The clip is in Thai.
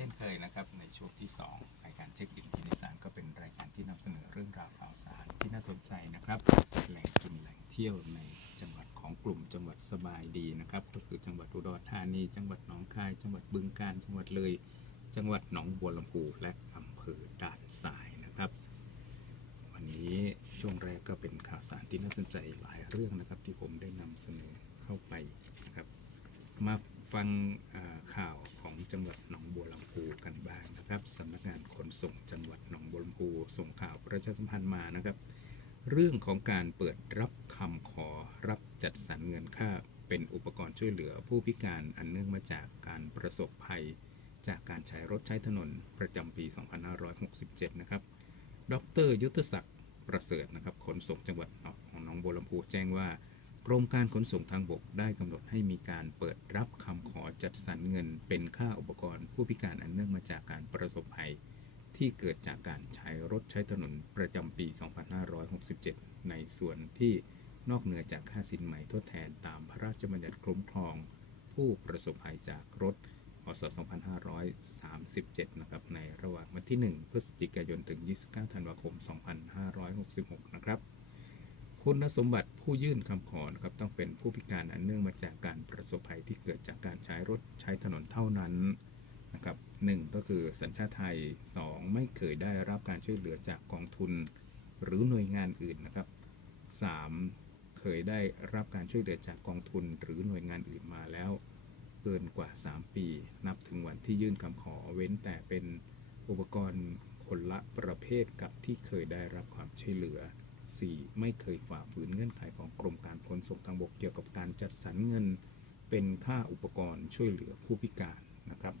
ช่นเคยนะครับในช่วงที่ 2 รายการเช็คอินที่นิสานก็เป็นรายการที่นำเสนอเรื่องราวข่าวสารที่น่าสนใจนะครับแหล่งชุมแหล่งเที่ยวในจังหวัดของกลุ่มจังหวัดสบายดีนะครับก็คือจังหวัดอุดรธานี จังหวัดหนองคาย จังหวัดบึงกาฬจังหวัดเลย จังหวัดหนองบัวลำพูและอำเภอด่านทรายนะครับ วันนี้ช่วงแรกก็เป็นข่าวสารที่น่าสนใจหลายเรื่องนะครับ ที่ผมได้นำเสนอเข้าไปนะครับมาฟังเข่าวของจังหวัดหนองบัวลำพูกันบ้างนะครับสำนักงานขนส่งจังหวัดหนองบัวลำพูส่งข่าวประชาสัมพันธ์มานะครับ เรื่องของการเปิดรับคำขอรับจัดสรรเงินค่า เป็นอุปกรณ์ช่วยเหลือผู้พิการอันเนื่องมาจากการประสบภัย จากการใช้รถใช้ถนนประจำปี 2567 นะครับ ดรยุทธศักดิ์ประเสริฐนะครับขนส่งจังหวัดหนองบัวลำพูแจ้งว่า กรมการขนส่งทางบกได้กำหนดให้มีการเปิดรับคำขอจัดสรรเงิน เป็นค่าอุปกรณ์ผู้พิการอันเนื่องมาจากการประสบภัย ที่เกิดจากการใช้รถใช้ถนนประจำปี 2567 ในส่วนที่นอกเหนือจากค่าสินใหม่ทดแทนตามพระราชบัญญัติคุ้มครอง ผู้ประสบภัยจากรถพศ2537 นะครับ ในระหว่างวันที่ 1 พฤศจิกายน ถึง 29 ธันวาคม 2566 นะครับ คุณสมบัติผู้ยื่นคำขอนะครับต้องเป็นผู้พิการอันเนื่องมาจากการประสบภัยที่เกิดจากการใช้รถใช้ถนนเท่านั้นนะครับหนึ่งก็คือสัญชาติไทย 2 ไม่เคยได้รับการช่วยเหลือจากกองทุน หรือหน่วยงานอื่นนะครับ 3. เคยได้รับการช่วยเหลือจากกองทุน หรือหน่วยงานอื่นมาแล้ว เกินกว่า 3 ปี นับถึงวันที่ยื่นคำขอเว้นแต่เป็นอุปกรณ์คนละประเภทกับที่เคยได้รับความช่วยเหลือ 4. ไม่เคยฝ่าฝืนเงื่อนไขของกรมการขนส่งทางบกเกี่ยวกับการจัดสรรเงิน เป็นค่าอุปกรณ์ช่วยเหลือผู้พิการนะครับ